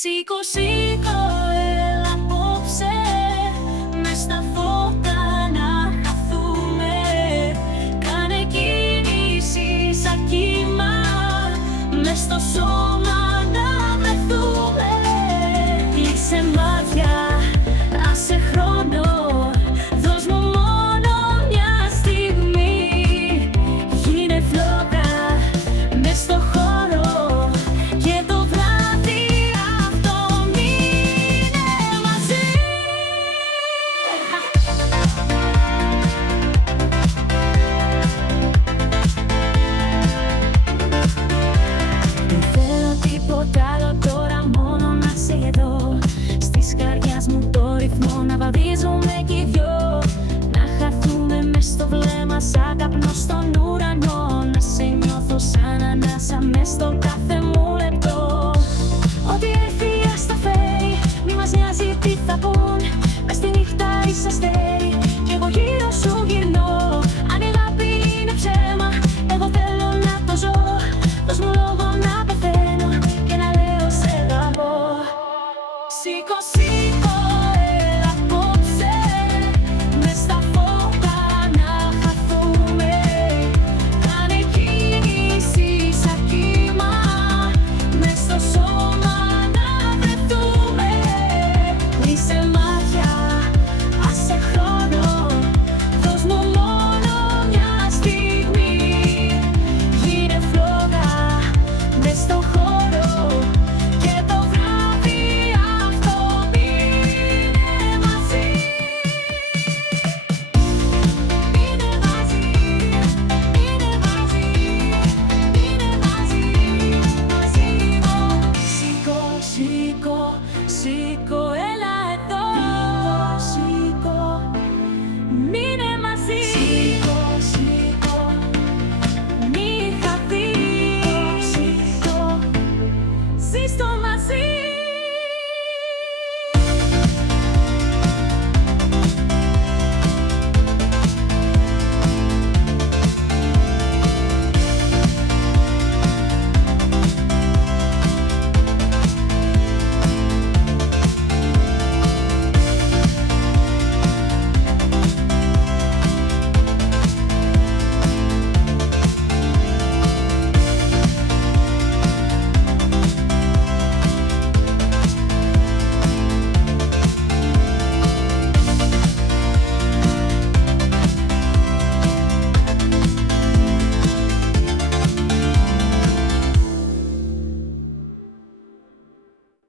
Σήκω, σήκω, έλα απόψε, μες στα φώτα να χαθούμε. Κάνε κίνηση σαν κύμα, μες στο σώμα να βρεθούμε. Κλείσε μάτια, άσε χρόνο, δώσ' μου μόνο μια στιγμή. Γίνε φλόγα μες στο χώρο και το βράδυ αυτό μείνε μαζί. Δεν θέλω τίποτα άλλο τώρα, μόνο να σε εδώ. Στις καρδιάς μου το ρυθμό να βαδίζουμε κι οι δυο. Να χαθούμε μες στο βλέμμα σαν καπνό στον ουρανό. Να σε νιώθω σαν ανάσα μες στο κάθε μου λεπτό. Ό,τι έρθει ας τα φέρει, μη μας νοιάζει τι θα πουν. Μες στη νύχτα είσαι αστέρι κι εγώ γύρω σου γυρνώ. Αν η αγάπη είναι ψέμα, εγώ θέλω να το ζω. Δώσ' μου λόγο να πεθαίνω και να λέω σε αγαπώ. Σήκω, σήκω, έλα απόψε, μες στα φώτα να χαθούμε. Κάνε κίνηση σαν κύμα, μες στο σώμα να βρεθούμε. Κλείσε μάτια, άσε χρόνο, δώσ' μου μόνο μια στιγμή. Γίνε φλόγα μες στο χώρο και το βράδυ αυτό μείνε μαζί. Μείνε μαζί, μείνε μαζί, μείνε μαζί, μαζί μου. Σήκω, σήκω, σήκω, έλα εδώ. Σήκω, μείνε μαζί. Σήκω, σήκω, μη χαθείς. Σήκω, ζήστο μαζί.